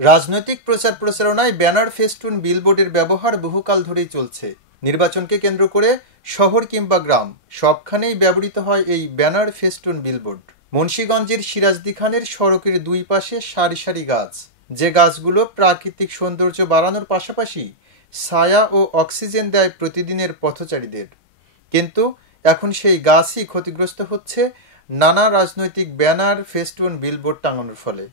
রাজনৈতিক প্রচার প্রচারণায় ব্যানার ফেস্টুন বিলবোর্ডের ব্যবহার বহুকাল ধরেই চলছে। নির্বাচনকে কেন্দ্র করে শহর কিংবা গ্রাম সবখানেই ব্যবহৃত হয় এই ব্যানার ফেস্টুন বিলবোর্ড। মুন্সিগঞ্জের সিরাজদি খানের সড়কের দুই পাশে সারি সারি গাছ, যে গাছগুলো প্রাকৃতিক সৌন্দর্য বাড়ানোর পাশাপাশি ছায়া ও অক্সিজেন দেয় প্রতিদিনের পথচারীদের। কিন্তু এখন সেই গাছই ক্ষতিগ্রস্ত হচ্ছে নানা রাজনৈতিক ব্যানার ফেস্টুন বিলবোর্ড টাঙানোর ফলে।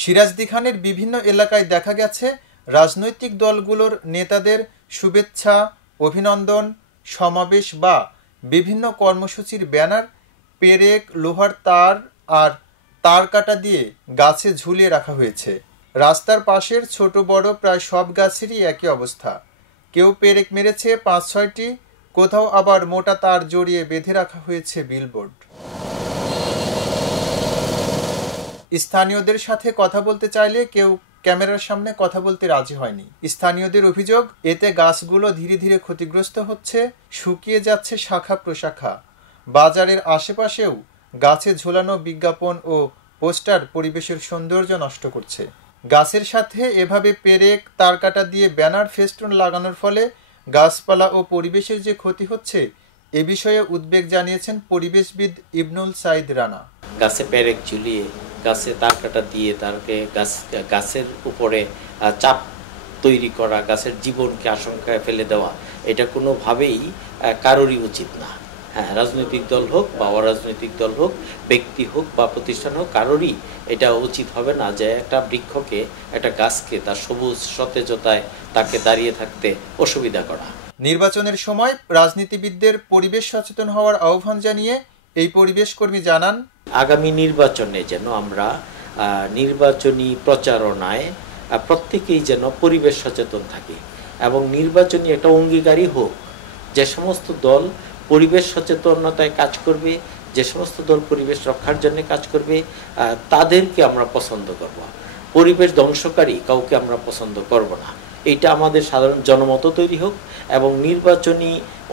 সিরাজদি খানের বিভিন্ন এলাকায় দেখা গেছে রাজনৈতিক দলগুলোর নেতাদের শুভেচ্ছা, অভিনন্দন, সমাবেশ বা বিভিন্ন কর্মসূচির ব্যানার পেরেক, লোহার তার আর তার কাটা দিয়ে গাছে ঝুলিয়ে রাখা হয়েছে। রাস্তার পাশের ছোট বড় প্রায় সব গাছেরই একই অবস্থা। কেউ পেরেক মেরেছে ৫-৬টি, কোথাও আবার মোটা তার জড়িয়ে বেঁধে রাখা হয়েছে বিলবোর্ড। স্থানীয়দের সাথে কথা বলতে চাইলে কেউ ক্যামেরার সামনে কথা বলতে রাজি হয়নি। স্থানীয়দের অভিযোগ, এতে গাছগুলো ধীরে ধীরে ক্ষতিগ্রস্ত হচ্ছে, শুকিয়ে যাচ্ছে শাখা প্রশাখা। বাজারের আশেপাশেও গাছে ঝোলানো বিজ্ঞাপন ও পোস্টার পরিবেশের সৌন্দর্য নষ্ট করছে। গাছের সাথে এভাবে পেরেক, তার কাটা দিয়ে ব্যানার ফেস্টুন লাগানোর ফলে গাছপালা ও পরিবেশের যে ক্ষতি হচ্ছে এ বিষয়ে উদ্বেগ জানিয়েছেন পরিবেশবিদ ইবনুল সাইদ রানা। গাছে পেরেক ঝুলিয়ে, গাছে তার কাটা দিয়ে তারকে গাছের উপরে চাপ তৈরি করা, গাছের জীবনকে আশঙ্কায় ফেলে দেওয়া, এটা কোনোভাবেই কারোরই উচিত না। হ্যাঁ, রাজনৈতিক দল হোক বা অরাজনৈতিক দল হোক, ব্যক্তি হোক বা প্রতিষ্ঠান হোক, কারোরই এটা উচিত হবে না যে একটা বৃক্ষকে, একটা গাছকে তার সবুজ সতেজতায় তাকে দাঁড়িয়ে থাকতে অসুবিধা করা। নির্বাচনের সময় রাজনীতিবিদদের পরিবেশ সচেতন হওয়ার আহ্বান জানিয়ে এই পরিবেশ কর্মী জানান, আগামী নির্বাচনে যেন আমরা নির্বাচনী প্রচারণায় প্রত্যেকেই যেন পরিবেশ সচেতন থাকে এবং নির্বাচনী একটা অঙ্গীকারই হোক। যে সমস্ত দল পরিবেশ সচেতনতায় কাজ করবে, যে সমস্ত দল পরিবেশ রক্ষার জন্য কাজ করবে, তাদেরকে আমরা পছন্দ করব। পরিবেশ ধ্বংসকারী কাউকে আমরা পছন্দ করব না। এইটা আমাদের সাধারণ জনমত তৈরি হোক এবং নির্বাচনী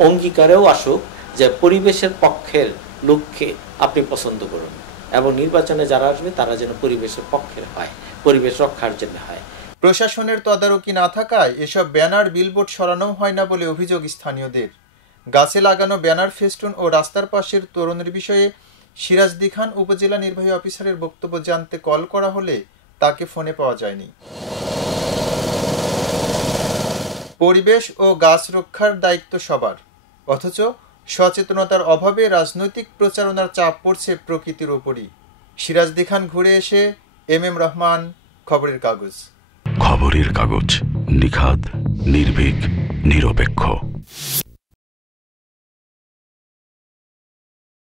অঙ্গীকারেও আসুক যে পরিবেশের পক্ষের লোককে আপনি পছন্দ করুন এবং নির্বাচনে যারা আসবে তারা যেন পরিবেশের পক্ষের হয়, পরিবেশ রক্ষার জন্য হয়। প্রশাসনের তদারকি না থাকায় এসব ব্যানার বিলবোর্ড সরানো হয় না বলে অভিযোগ স্থানীয়দের। গাছে লাগানো ব্যানার ফেস্টুন ও রাস্তার পাশের তোরণের বিষয়ে সিরাজদি খান উপজেলা নির্বাহী অফিসারের বক্তব্য জানতে কল করা হলে তাকে ফোনে পাওয়া যায়নি। পরিবেশ ও গাছ রক্ষার দায়িত্ব সবার, অথচ সচেতনতার অভাবে রাজনৈতিক প্রচারণার চাপ পড়ছে প্রকৃতির ওপরই। সিরাজদি খান ঘুরে এসে এম রহমান, খবরের কাগজ। খবরের কাগজ, নিখাদ, নির্ভীক, নিরপেক্ষ।